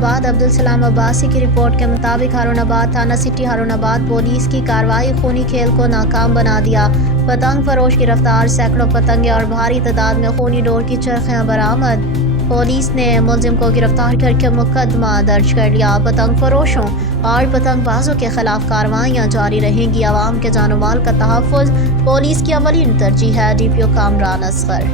हारूनाबाद अब्दुल सलाम अब्बासी की रिपोर्ट के मुताबिक हारूनाबाद थाना सिटी हारूनाबाद पुलिस की कार्रवाई खूनी खेल को नाकाम बना दिया। पतंग फरोश गिरफ्तार, सैकड़ों पतंगे और भारी तादाद में खूनी डोर की चरखियां बरामद। पुलिस ने मुलजिम को गिरफ्तार करके मुकदमा दर्ज कर लिया। पतंग फरोशों और पतंगबाजों के खिलाफ कार्रवाइयाँ जारी रहेंगी। आवाम के जानो माल का तहफ़्फ़ुज़ पुलिस की अवलीन तरजीह है। DPO कामरान असगर।